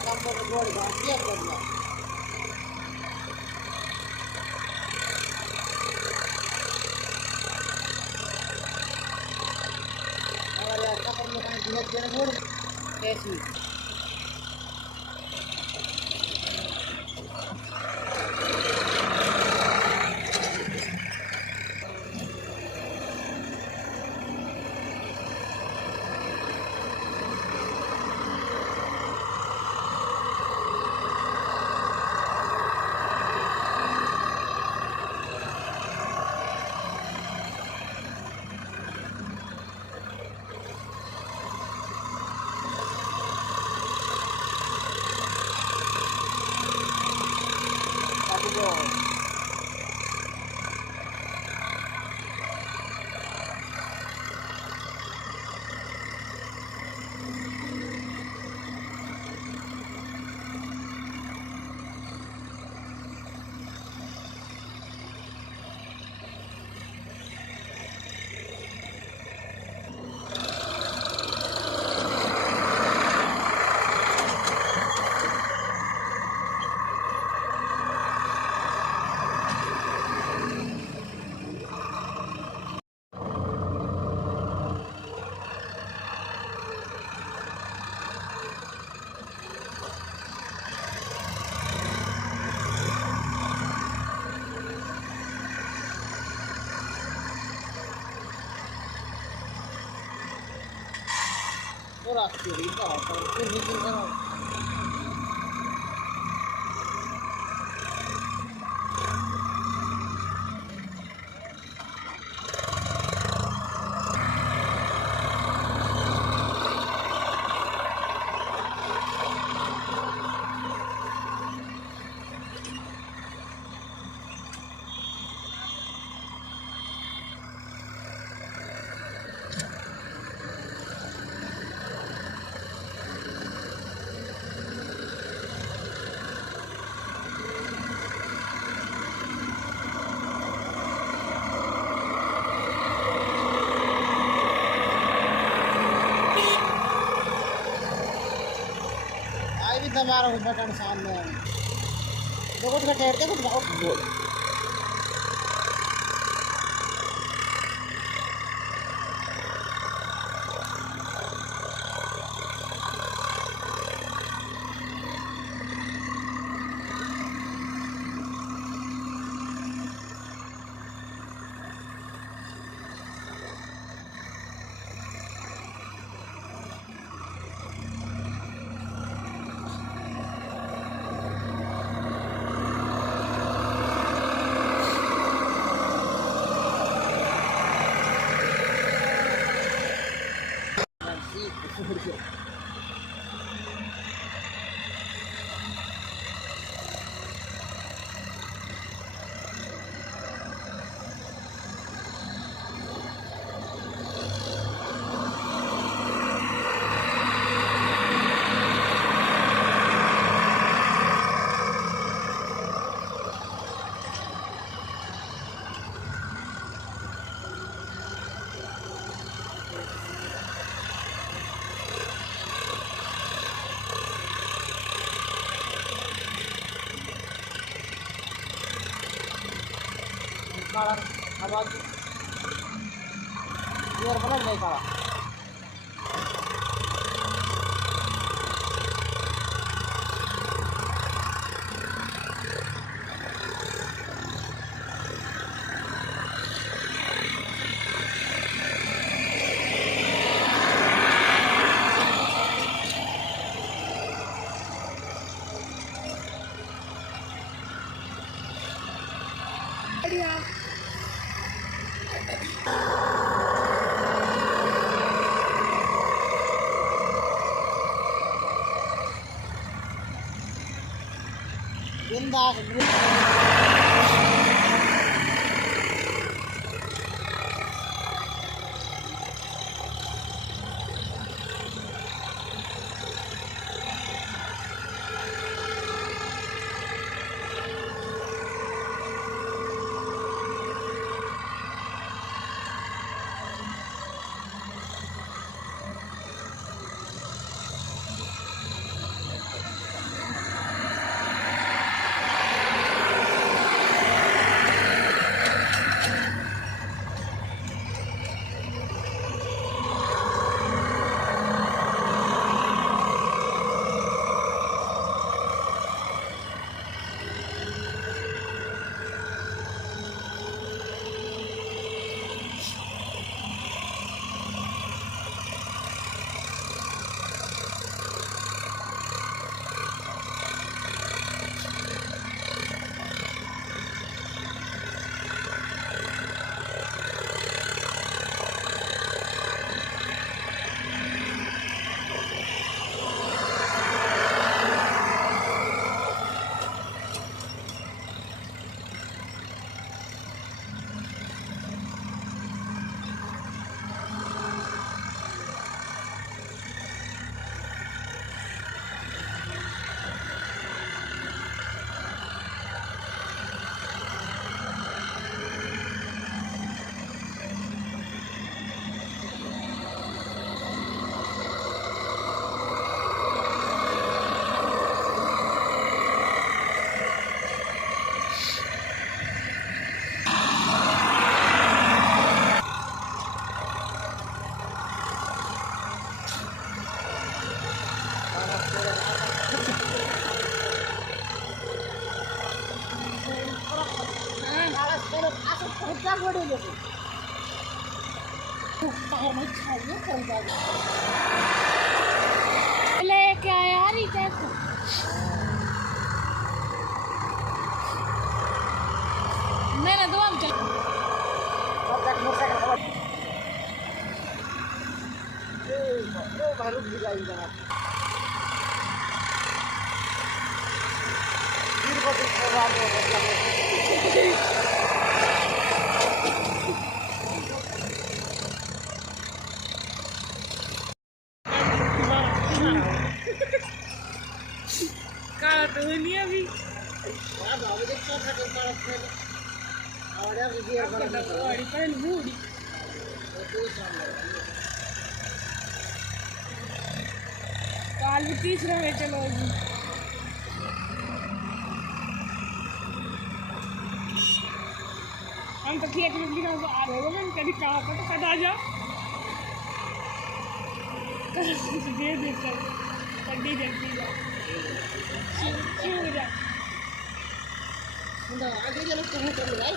kamu berdua di bahagia kerja. Kalau ada apa permukaan jelas-jelas dulu, kesi. Satu gol. Ora cerita, tapi mikir kan. आई भी दबा रहा हूँ बटन सामने देखो तो ठहरते कुछ बहुत बोल kalah apa biar benar baik kalah dia Binda क्या गोड़ी लेके बाहर नहीं चाहिए कोई बात लेके आया यार ये देखो मैंने दो हम चल मोटरसाइकिल भाई रुक भी जाएगी काला तो नहीं अभी गाड़ी पहन बूढ़ी काल भी तीसरा में चलो जी हम तो खेत में भी आ रहे हो मैं कभी कहाँ पर तो कदा जा दे दे चल कड्डी जल्दी जा क्यों जा आगे चलो कहीं कर भाई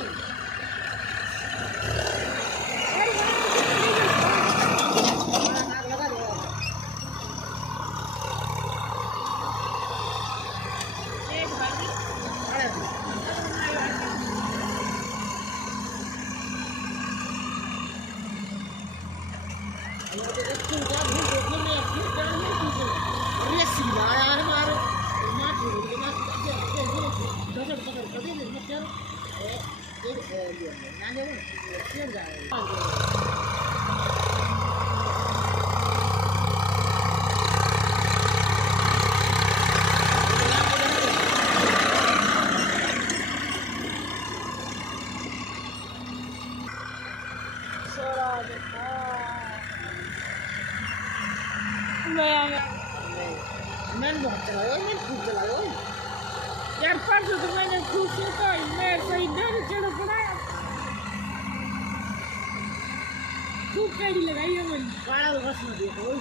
मैंने बहुत चलाया मैं खूब चलाया यार परसों तो मैंने खूब सोचा मैं सही डर चढ़ पड़ा खूब गाड़ी लगाई है मैंने काला बस में देखो वही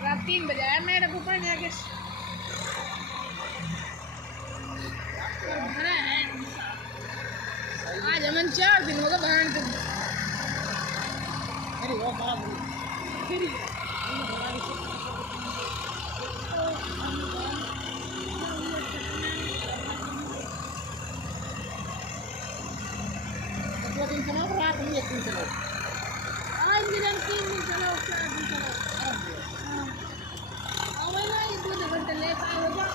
रात 3 बजे आया मेरे को पढ़ने आके आज हम 4 दिन हो गए बहन के अरे वो खराब हो फिर दो दिन चलाओ रात में एक दिन चलाओ आज भी 3 दिन चलो 4 दिन चलो अब ना ये 2 घंटे लेट आए हो जा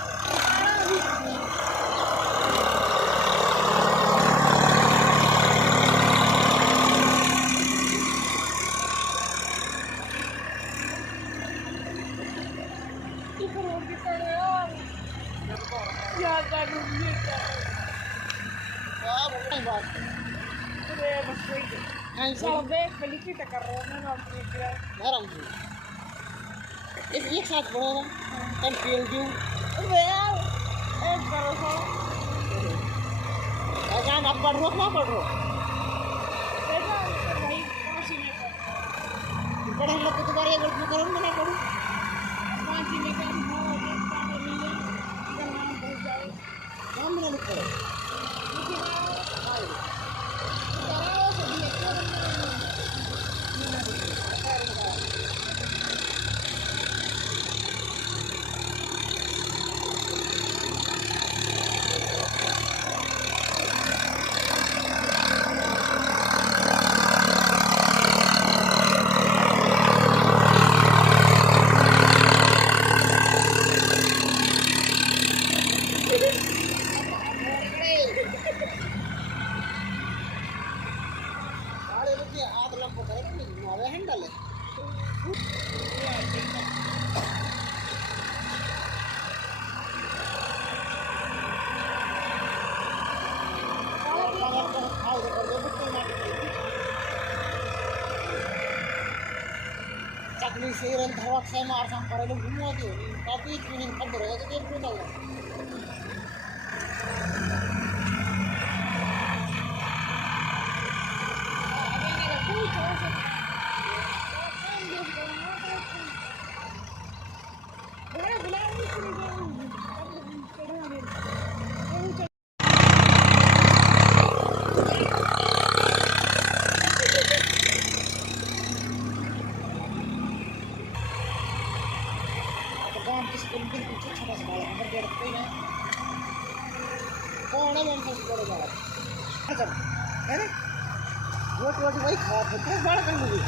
एक साथ बढ़ोगा कल पेल दूँ अजान अब पढ़ रो ना पढ़ रो पढ़े लोग तो तुम्हारे अगर तुम करो ना पढ़ो काम ना करो सीरन धरवाक से मार सम करे लोग घूमो दे काफी ट्रेनिंग कर रहे हैं तो चल रहा गांव किस दिन बिल्कुल छोटा सा बाला अंदर गेट कोई ना कौन है मन से करे जा अच्छा है ना वो तो वही खा तो बड़ा कर लूंगी